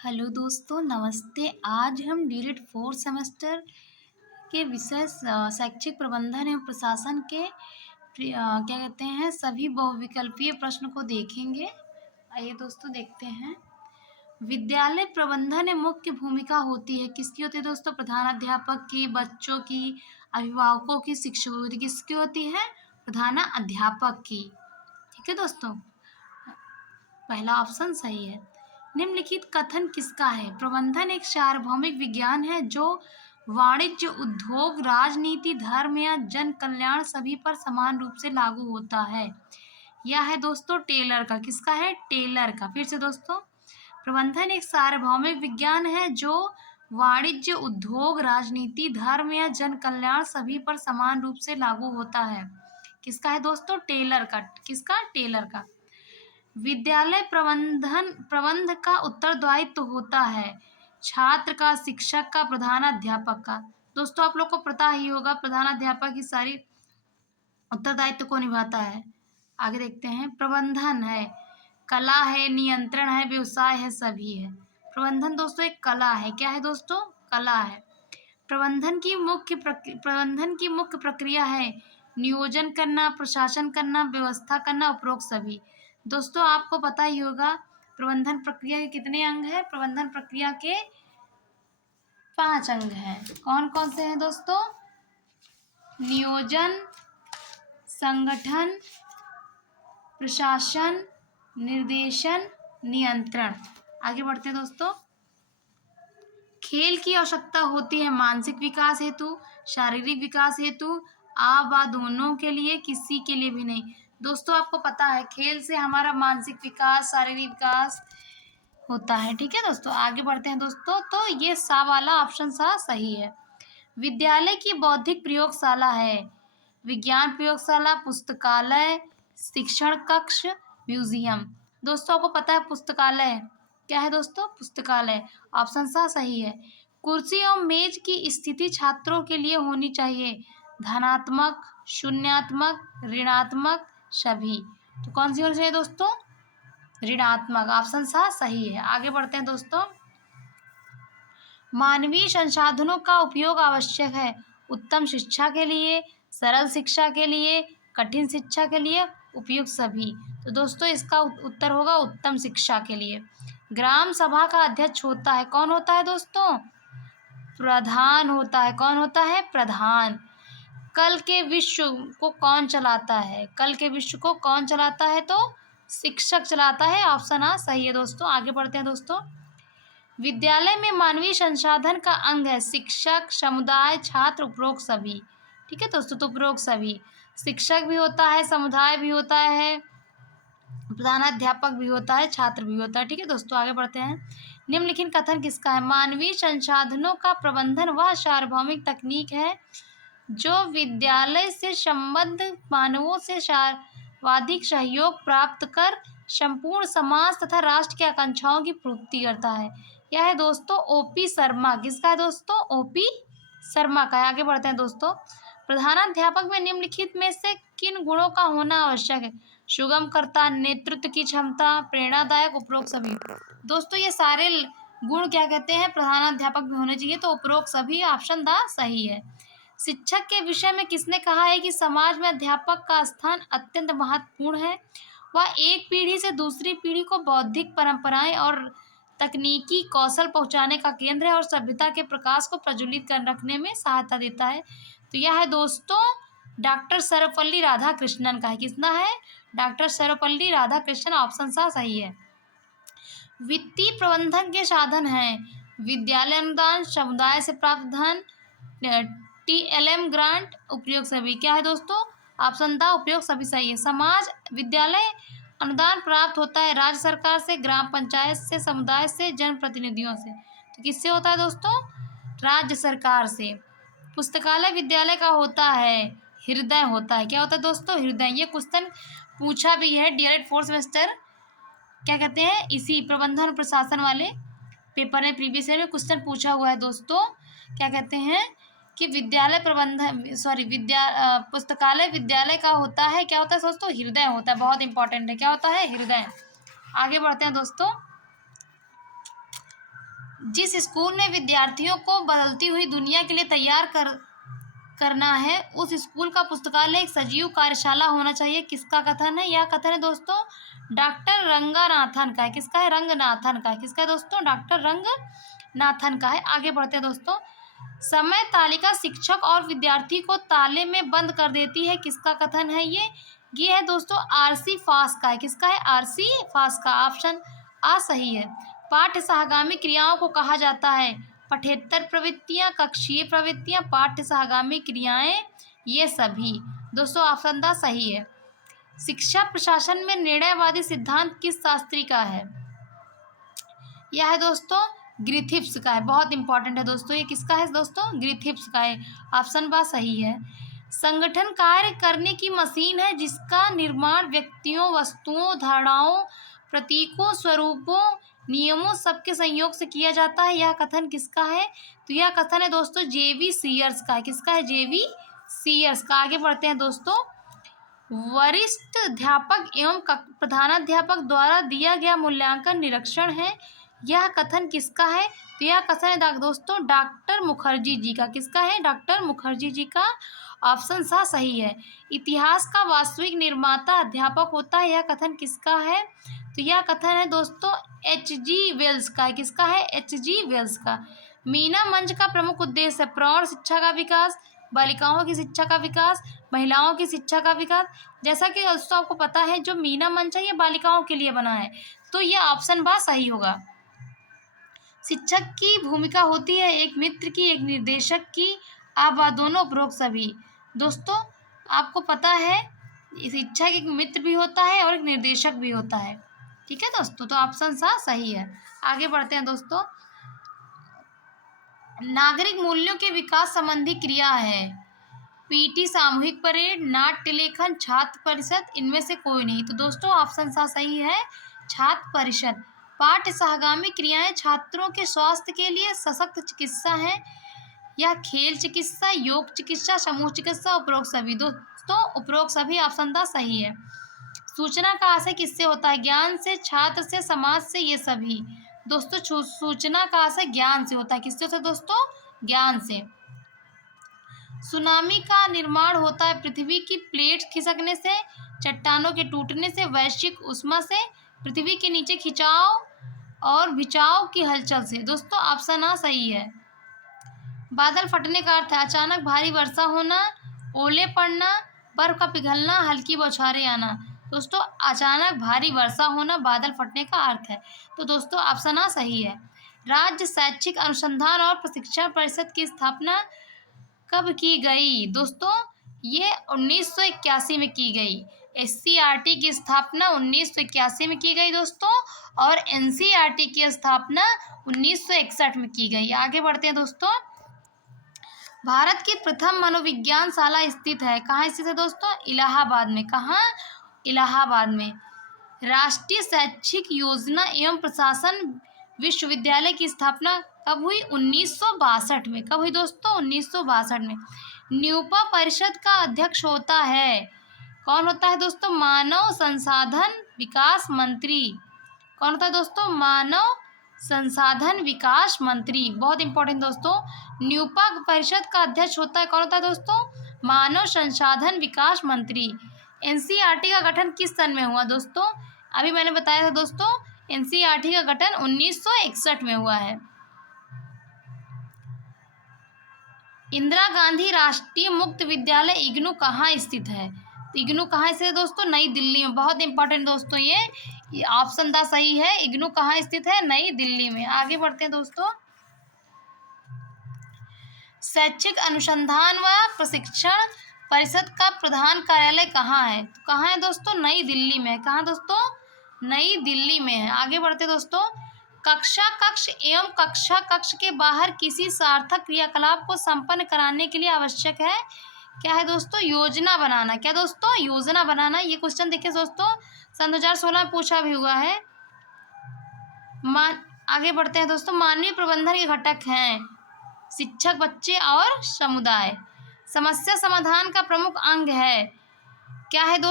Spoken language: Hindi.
हेलो दोस्तों, नमस्ते। आज हम डीलिट फोर्थ सेमेस्टर के विषय शैक्षिक प्रबंधन एवं प्रशासन के क्या कहते हैं सभी बहुविकल्पीय प्रश्न को देखेंगे। आइए दोस्तों देखते हैं। विद्यालय प्रबंधन में मुख्य भूमिका होती है, किसकी होती है दोस्तों? प्रधानाध्यापक की, बच्चों की, अभिभावकों की, शिक्षकों की। किसकी होती है? प्रधानाध्यापक की। ठीक है दोस्तों, पहला ऑप्शन सही है। निम्नलिखित कथन किसका है? प्रबंधन एक सार्वभौमिक विज्ञान है जो वाणिज्य, उद्योग, राजनीति, धर्म या जन कल्याण सभी पर समान रूप से लागू होता है। यह है दोस्तों टेलर का। किसका है? टेलर का। फिर से दोस्तों, प्रबंधन एक सार्वभौमिक विज्ञान है जो वाणिज्य, उद्योग, राजनीति, धर्म या जन कल्याण सभी पर समान रूप से लागू होता है। किसका है दोस्तों? टेलर का। किसका? टेलर का। विद्यालय प्रबंध का उत्तरदायित्व होता है छात्र का, शिक्षक का, प्रधानाध्यापक का। दोस्तों आप लोग को पता ही होगा प्रधानाध्यापक की सारी उत्तरदायित्व को निभाता है। आगे देखते हैं। प्रबंधन है, कला है, नियंत्रण है, व्यवसाय है, सभी है। प्रबंधन दोस्तों एक कला है। क्या है दोस्तों? कला है। प्रबंधन की मुख्य प्रक्रिया है नियोजन करना, प्रशासन करना, व्यवस्था करना, उपरोक्त सभी। दोस्तों आपको पता ही होगा प्रबंधन प्रक्रिया के कितने अंग हैं? प्रबंधन प्रक्रिया के 5 अंग हैं। कौन कौन से हैं दोस्तों? नियोजन, संगठन, प्रशासन, निर्देशन, नियंत्रण। आगे बढ़ते हैं दोस्तों। खेल की आवश्यकता होती है मानसिक विकास हेतु, शारीरिक विकास हेतु, दोनों के लिए, किसी के लिए भी नहीं। दोस्तों आपको पता है खेल से हमारा मानसिक विकास, शारीरिक विकास होता है। ठीक है दोस्तों, आगे बढ़ते हैं दोस्तों। तो ये सा वाला ऑप्शन सा सही है। विद्यालय की बौद्धिक प्रयोगशाला है विज्ञान प्रयोगशाला, पुस्तकालय, शिक्षण कक्ष, म्यूजियम। दोस्तों आपको पता है पुस्तकालय क्या है दोस्तों? पुस्तकालय। ऑप्शन सा सही है। कुर्सी और मेज की स्थिति छात्रों के लिए होनी चाहिए धनात्मक, शून्यात्मक, ऋणात्मक, सभी। तो कौन सी होनी चाहिए दोस्तों? ऋणात्मक। ऑप्शन सा सही है। आगे बढ़ते हैं दोस्तों। मानवीय संसाधनों का उपयोग आवश्यक है उत्तम शिक्षा के लिए, सरल शिक्षा के लिए, कठिन शिक्षा के लिए, उपयुक्त सभी। तो दोस्तों इसका उत्तर होगा उत्तम शिक्षा के लिए। ग्राम सभा का अध्यक्ष होता है, कौन होता है दोस्तों? प्रधान होता है। कौन होता है? प्रधान। कल के विश्व को कौन चलाता है? कल के विश्व को कौन चलाता है? तो शिक्षक चलाता है। ऑप्शन आ सही है दोस्तों। आगे बढ़ते हैं दोस्तों। विद्यालय में मानवीय संसाधन का अंग है शिक्षक, समुदाय, छात्र, उपरोक्त सभी। ठीक है दोस्तों, तो उपरोक्त सभी। शिक्षक भी होता है, समुदाय भी होता है, प्रधानाध्यापक भी होता है, छात्र भी होता है। ठीक है दोस्तों, आगे बढ़ते हैं। निम्नलिखित कथन किसका है? मानवीय संसाधनों का प्रबंधन वह सार्वभौमिक तकनीक है जो विद्यालय से संबद्ध मानवों से सर्वाधिक सहयोग प्राप्त कर संपूर्ण समाज तथा राष्ट्र की आकांक्षाओं की पूर्ति करता है। यह है दोस्तों ओपी शर्मा। किसका है दोस्तों? ओपी शर्मा का है। आगे बढ़ते हैं दोस्तों। प्रधानाध्यापक में निम्नलिखित में से किन गुणों का होना आवश्यक है? सुगमकर्ता, नेतृत्व की क्षमता, प्रेरणादायक, उपरोक्त सभी। दोस्तों ये सारे गुण क्या कहते हैं? प्रधानाध्यापक में होने चाहिए। तो उपरोक्त सभी ऑप्शन दा सही है। शिक्षक के विषय में किसने कहा है कि समाज में अध्यापक का स्थान अत्यंत महत्वपूर्ण है? वह एक पीढ़ी से दूसरी पीढ़ी को बौद्धिक परंपराएं और तकनीकी कौशल पहुंचाने का केंद्र है और सभ्यता के प्रकाश को प्रज्वलित कर रखने में सहायता देता है। तो यह है दोस्तों डॉक्टर सर्वपल्ली राधाकृष्णन का है। किसना है? डॉक्टर सर्वपल्ली राधाकृष्णन। ऑप्शन सा सही है। वित्तीय प्रबंधन के साधन हैं विद्यालय अनुदान, समुदाय से प्राप्त धन, TLM ग्रांट, उपयोग सभी। क्या है दोस्तों? ऑप्शन दा उपयोग सभी सही है। समाज विद्यालय अनुदान प्राप्त होता है राज्य सरकार से, ग्राम पंचायत से, समुदाय से, जनप्रतिनिधियों से। तो किससे होता है दोस्तों? राज्य सरकार से। पुस्तकालय विद्यालय का होता है हृदय होता है। क्या होता है दोस्तों? हृदय। ये क्वेश्चन पूछा भी है डीएलएड 4th सेमेस्टर क्या कहते हैं इसी प्रबंधन और प्रशासन वाले पेपर में प्रीवियस ईयर में क्वेश्चन पूछा हुआ है दोस्तों। क्या कहते हैं कि पुस्तकालय विद्यालय का होता है। क्या होता है दोस्तों? हृदय होता है। बहुत इंपॉर्टेंट है। क्या होता है? हृदय। आगे बढ़ते हैं दोस्तों। जिस स्कूल ने विद्यार्थियों को बदलती हुई दुनिया के लिए तैयार करना है, उस स्कूल का पुस्तकालय एक सजीव कार्यशाला होना चाहिए। किसका कथन है? यह कथन है दोस्तों डॉक्टर रंगनाथन का है। किसका है? रंगनाथन का है। किसका है दोस्तों? डॉक्टर रंगनाथन का है। आगे बढ़ते हैं दोस्तों। समय तालिका शिक्षक और विद्यार्थी को ताले में बंद कर देती है। किसका कथन है ये है दोस्तों आरसी फास का है। किसका है? आरसी फास का। ऑप्शन आ सही है। पाठ्य सहगामी क्रियाओं को कहा जाता है पठ्येतर प्रवृत्तियां, कक्षीय प्रवृत्तियां, पाठ्य सहगामी क्रियाएं, ये सभी। दोस्तों ऑप्शन द सही है। शिक्षा प्रशासन में निर्णयवादी सिद्धांत किस शास्त्री का है? यह है दोस्तों ग्रिफिथ्स का है। बहुत इंपॉर्टेंट है दोस्तों। ये किसका है दोस्तों? ग्रिफिथ्स का है। ऑप्शन बा सही है। संगठन कार्य करने की मशीन है जिसका निर्माण व्यक्तियों, वस्तुओं, धारणाओं, प्रतीकों, स्वरूपों, नियमों सबके संयोग से किया जाता है। यह कथन किसका है? तो यह कथन है दोस्तों जेवी सीयर्स का है। किसका है? जेवी सीयर्स का। आगे बढ़ते हैं दोस्तों। वरिष्ठ अध्यापक एवं प्रधानाध्यापक द्वारा दिया गया मूल्यांकन निरीक्षण है। यह कथन किसका है? तो यह कथन है दोस्तों डॉक्टर मुखर्जी जी का। किसका है? डॉक्टर मुखर्जी जी का। ऑप्शन सा सही है। इतिहास का वास्तविक निर्माता अध्यापक होता है। यह कथन किसका है? तो यह कथन है दोस्तों एच.जी. वेल्स का है। किसका है? एच.जी. वेल्स का। मीना मंच का प्रमुख उद्देश्य है प्रौढ़ शिक्षा का विकास, बालिकाओं की शिक्षा का विकास, महिलाओं की शिक्षा का विकास। जैसा कि दोस्तों आपको पता है जो मीना मंच है ये बालिकाओं के लिए बना है, तो ये ऑप्शन बा सही होगा। शिक्षक की भूमिका होती है एक मित्र की, एक निर्देशक की, आप दोनों उपरोक्त सभी। दोस्तों आपको पता है शिक्षक एक मित्र भी होता है और एक निर्देशक भी होता है। ठीक है दोस्तों, तो ऑप्शन सा सही है। आगे बढ़ते हैं दोस्तों। नागरिक मूल्यों के विकास संबंधी क्रिया है पीटी, सामूहिक परेड, नाट्य लेखन, छात्र परिषद, इनमें से कोई नहीं। तो दोस्तों ऑप्शन सा सही है छात्र परिषद। पाठ्य सहगामी क्रियाएं छात्रों के स्वास्थ्य के लिए सशक्त चिकित्सा है या खेल चिकित्सा, योग चिकित्सा, समूह चिकित्सा, उपरोक्त सभी। दोस्तों उपरोक्त सभी ऑप्शन दा सही है। सूचना का आशय किससे होता है? ज्ञान से, छात्र से, समाज से, ये सभी। दोस्तों सूचना का आशय ज्ञान से होता है। किससे होता है दोस्तों? ज्ञान से। सुनामी का निर्माण होता है पृथ्वी की प्लेट खिसकने से, चट्टानों के टूटने से, वैश्विक उष्मा से, पृथ्वी के नीचे खिंचाव और बिछाव की हलचल से। दोस्तों ऑप्शन आ सही है। बादल फटने का अर्थ है अचानक भारी वर्षा होना, ओले पड़ना, बर्फ का पिघलना, हल्की बौछारें आना। दोस्तों अचानक भारी वर्षा होना बादल फटने का अर्थ है। तो दोस्तों ऑप्शन आ सही है। राज्य शैक्षिक अनुसंधान और प्रशिक्षण परिषद की स्थापना कब की गई? दोस्तों ये 1981 में की गई। एससीईआरटी की स्थापना 1981 में की गई दोस्तों, और एनसीईआरटी की स्थापना 1961 में की गई। आगे बढ़ते हैं दोस्तों। भारत की प्रथम मनोविज्ञान शाला स्थित है, कहाँ स्थित है दोस्तों? इलाहाबाद में। कहाँ? इलाहाबाद में। राष्ट्रीय शैक्षिक योजना एवं प्रशासन विश्वविद्यालय की स्थापना कब हुई? 1962 में। कब हुई दोस्तों? 1962 में। न्यूपा परिषद का अध्यक्ष होता है, कौन होता है दोस्तों? मानव संसाधन विकास मंत्री। कौन होता है दोस्तों? मानव संसाधन विकास मंत्री। बहुत इंपॉर्टेंट दोस्तों। न्यूपा परिषद का अध्यक्ष होता है, कौन होता है दोस्तों? मानव संसाधन विकास मंत्री। एनसीईआरटी का गठन किस सन में हुआ दोस्तों? अभी मैंने बताया था दोस्तों एनसीईआरटी का गठन 1961 में हुआ है। इंदिरा गांधी राष्ट्रीय मुक्त विद्यालय इग्नू कहाँ स्थित है? इग्नू कहाँ स्थित है दोस्तों? नई दिल्ली में। बहुत इंपॉर्टेंट दोस्तों ये ऑप्शन दा सही है। इग्नू कहाँ स्थित है? नई दिल्ली में। आगे बढ़ते हैं दोस्तों। शैक्षिक अनुसंधान व प्रशिक्षण परिषद का प्रधान कार्यालय कहाँ है? तो कहाँ है दोस्तों? नई दिल्ली में। कहाँ दोस्तों? नई दिल्ली में है। आगे बढ़ते दोस्तों। कक्षा कक्ष एवं कक्षा कक्ष के बाहर किसी सार्थक क्रियाकलाप को संपन्न कराने के लिए आवश्यक है क्या है दोस्तों? योजना बनाना। क्या दोस्तों? योजना बनाना। ये क्वेश्चन देखिए दोस्तों सन 2016 में पूछा भी हुआ है। आगे बढ़ते हैं दोस्तों। मानवीय प्रबंधन के घटक हैं शिक्षक, बच्चे और समुदाय। समस्या समाधान का प्रमुख अंग है क्या है दोस्तों?